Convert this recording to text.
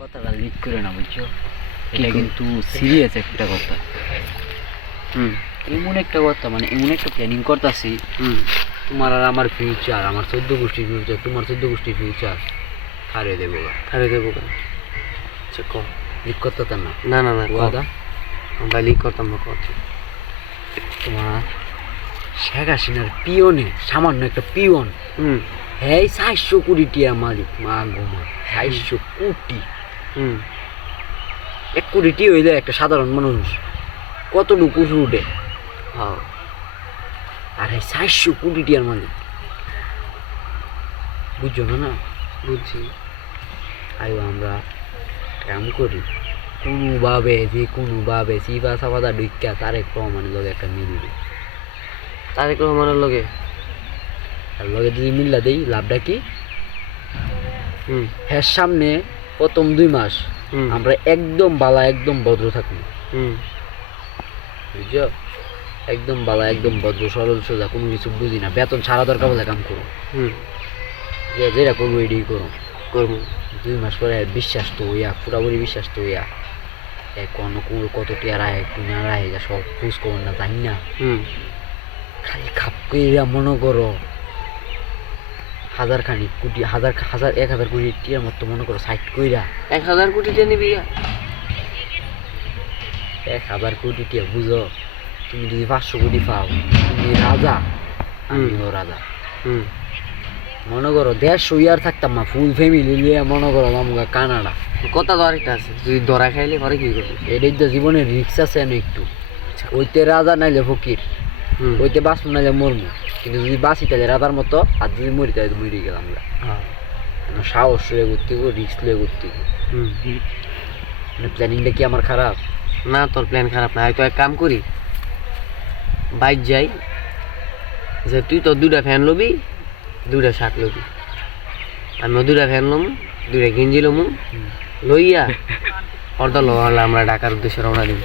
কথাটা লিক করে না বুঝছো, এটা কিন্তু সিরিয়াস একটা কথা। এমন একটা কথা, মানে এমন একটা প্ল্যানিং করতেছি, তোমার আর আমার ফিউচার, আমার 14 গোষ্ঠীর ফিউচার, তোমার 14 গোষ্ঠীর ফিউচার হারিয়ে দেবো কেন? আচ্ছা ক লিক করতে না না না না ওয়াদা। আমরা লিক করতাম না কথা। তোমার শেখ হাসিনার পিয়নে, সামান্য একটা পিয়ন, হ্যাঁ 400 কোটি টিয়া মালিক। মা গোমা 400 কোটি, 1 কোটি টি হইলে একটা সাধারণ মানুষ কতটুকু উঠে। হ্যাঁ আর এই 400 কোটি টিয়ার মালিক, বুঝছো না? বুঝছি। আইও আমরা কাম করি কোনোভাবে চিপা চাপাতা ঢুকা তারেক রহমানের লগে একটা মিলবে। তারেক রহমানের লগে আর লগে যদি মিল্লা দেই, লাভটা কি? হ্যাঁ, সামনে প্রথম 2 মাস আমরা একদম বালা, একদম ভদ্র থাকবো, বুঝছো? একদম বালা, একদম ভদ্র, সরল সোজা, কোনো কিছু বুঝি না, বেতন ছাড়া দরকার বলে কাম করো, যেটা করবো এটাই করবো। 2 মাস পরে বিশ্বাস তো হইয়া, পুরাপুরি বিশ্বাস তো হইয়া, কোনো কত টিয়া রায় একটু না রায়, যা সব খোঁজ খবর না জানি না, খালি খাপ কইরা মনে করো 1000 খানিক কোটি, 1000 কোটি টিয়ার মতো মনে করো, সাইড কইরা 1000 কোটি টিয়া নিবি। 1000 কোটি টিয়া বুঝো, তুমি যদি 500 কোটি পাও, তুমি রাজা, আমিও রাজা। মনে করো 150 ইয়ার থাকতাম না, ফুল ফ্যামিলি নিয়ে মনে করো মামুগা কানাডা। কথা তো আরেকটা আছে, তুই ধরা খাইলে ঘরে কি করবি? এটাই তো জীবনের রিক্স আছে না একটু। ওইতে রাজা নাইলে ফকির, ওইতে বাঁচবো নাইলে মরমু, কিন্তু যদি বাঁচি তাহলে রাজার মতো, আর যদি মরি তাহলে মরি গেলাম আমরা। সাহস লয়ে ঘুরতে গো, রিক্স লয়ে ঘুরতে গো। মানে প্ল্যানিংটা কি আমার খারাপ? না, তোর প্ল্যান খারাপ না। হয়তো এক কাম করি, বাইক যাই, যে তুই তো 2টা ফ্যান লবি, 2টা শার্ট লবি, আমিও 2টা ফ্যান লম, 2টা গেঞ্জি লমু, লইয়া অর্ধ লোহালে আমরা ঢাকার উদ্দেশ্যে রওনা দিব।